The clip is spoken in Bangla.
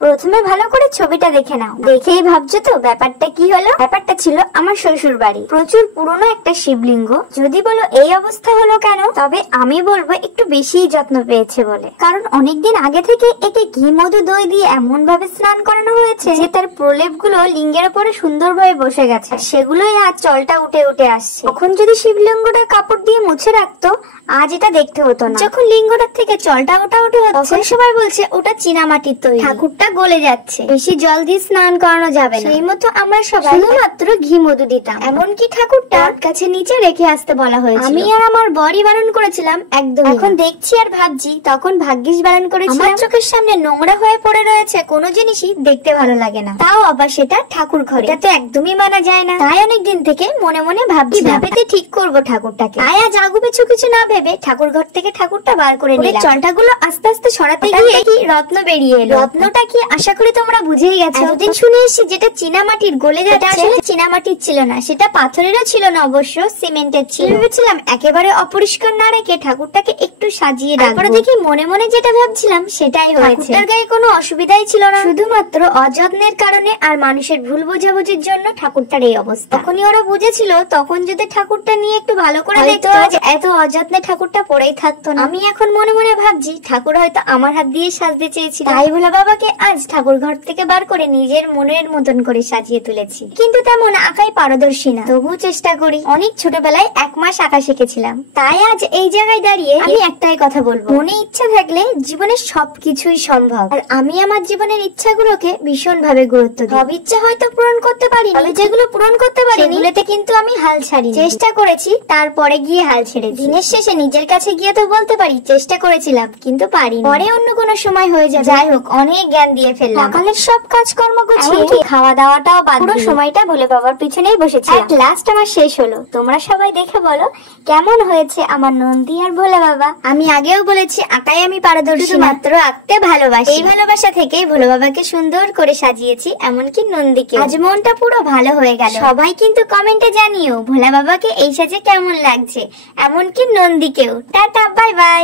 প্রথমে ভালো করে ছবিটা দেখে নাও, দেখেই ভাবছো তো ব্যাপারটা কি হলো। ব্যাপারটা ছিল আমার শ্বশুর বাড়ি, প্রচুর পুরনো একটা শিবলিঙ্গ। যদি বলো এই অবস্থা হলো কেন, তবে আমি বলবো একটু বেশি যত্ন পেয়েছে বলে। কারণ অনেকদিন আগে থেকে একে ঘি মধু দই দিয়ে এমন ভাবে স্নান করানো হয়েছে যে তার প্রলেপ গুলো লিঙ্গের উপরে সুন্দরভাবে বসে গেছে, সেগুলোই আজ চলটা উঠে উঠে আসছে। তখন যদি শিবলিঙ্গটা কাপড় দিয়ে মুছে রাখতো, আজ এটা দেখতে হতো না। যখন লিঙ্গটার থেকে চলটা ওটা উঠে তখন সবাই বলছে ওটা চীনা মাটির তৈরি, ঠাকুরটা গলে যাচ্ছে, বেশি জল দিয়ে স্নান করানো যাবে না। সেই মতো আমরা সবাই শুধুমাত্র ঘি মধু দিতাম, এমনকি ঠাকুরটা কাছে নিচে রেখে আসতে বলা হয়েছিল। আমি আর আমার বড়ি বারণ করেছিলাম একদম। এখন দেখছি আর ভাবছি তখন ভাগ্যিস বারণ করেছিলাম। আমার চোখের সামনে নোংরা হয়ে পড়ে রয়েছে, কোনো জিনিসই দেখতে ভালো লাগে না, তাও আবার সেটা ঠাকুর ঘরে, এটা তো একদমই মানা যায় না। তাই অনেকদিন থেকে মনে মনে ভাবছি ভাবেতে ঠিক করবো ঠাকুরটাকে। তাই আজ আগু পিছু কিছু না ভেবে ঠাকুর ঘর থেকে ঠাকুরটা বার করে নিলাম। চলটাগুলো আস্তে আস্তে সরাতে গিয়ে কি রত্ন বেরিয়ে এলো। রত্নটা কি আশা করি তোমরা বুঝেই গেছো। এতদিন শুনে এসেছি যেটা চীনা মাটির গলে যাচ্ছে, আসলে চীনা মাটির ছিল না, সেটা পাথরেরও ছিল না, অবশ্য সিমেন্টের ছিল। ভেবেছিলাম একেবারে অপরিষ্কার না রেখে ঠাকুরটাকে একটু সাজিয়ে রাখবো। তারপরে দেখি মনে মনে যেটা ভাবছিলাম সেটাই হয়েছে। ঠাকুরটার গায়ে কোনো অসুবিধাই ছিল না, শুধুমাত্র অযত্নের কারণে আর মানুষের ভুল বোঝাবুঝির জন্য ঠাকুরটার এই অবস্থা। তখনই ওরা বুঝেছিল, তখন যদি ঠাকুরটা নিয়ে একটু ভালো করে দেখতো এত অযত্নে ঠাকুরটা পড়েই থাকতো না। আমি এখন মনে মনে ভাবছি ঠাকুর হয়তো আমার হাত দিয়ে সাজতে চেয়েছিল, তাই ভোলা বাবাকে আজ ঠাকুর ঘর থেকে বার করে নিজের মনের মতন করে সাজিয়ে তুলেছি। কিন্তু তেমন আঁকাই পারদর্শী না, তবু চেষ্টা করি। অনেক ছোটবেলায় 1 মাস আঁকা শিখেছিলাম, তাই আজ এই জায়গায় দাঁড়িয়ে আমি একটাই কথা বলবো, মনে ইচ্ছা থাকলে জীবনের সবকিছুই সম্ভব। আর আমি আমার জীবনের ইচ্ছাগুলোকে ভীষণ ভাবে গুরুত্ব দিই। সব ইচ্ছা হয়তো পূরণ করতে পারি, তবে যেগুলো পূরণ করতে পারি সেগুলোতে কিন্তু আমি হাল ছাড়ি। চেষ্টা করেছি, তারপরে গিয়ে হাল ছেড়ে দিনের শেষে নিজের কাছে গিয়ে তো বলতে পারি চেষ্টা করেছিলাম কিন্তু পারি, পরে অন্য কোনো সময় হয়ে যাবে। যাই হোক, অনেক জ্ঞান দিয়ে ফেললাম। সকালের সব কাজকর্ম গুছিয়ে খাওয়া দাওয়াটাও বাদ, পুরো সময়টা ভোলে বাবার পিছনেই বসেছি। এট লাস্ট আমার শেষ হলো। তোমরা সবাই দেখে বলো কেমন হয়েছে আমার নন্দী আর ভোলে বাবা। আমি আগেও বলেছি আঁকাই আমি পারদর্শী, মাত্র আঁকতে ভালোবাসি। এই ভালোবাসা থেকেই ভোলে বাবাকে সুন্দর করে সাজিয়েছি, এমনকি নন্দীকে। আজ মনটা পুরো ভালো হয়ে গেল। সবাই কিন্তু কমেন্টে জানিও ভোলা বাবাকে এই সাজে কেমন লাগছে, এমনকি নন্দীকেও। Tata, bye bye.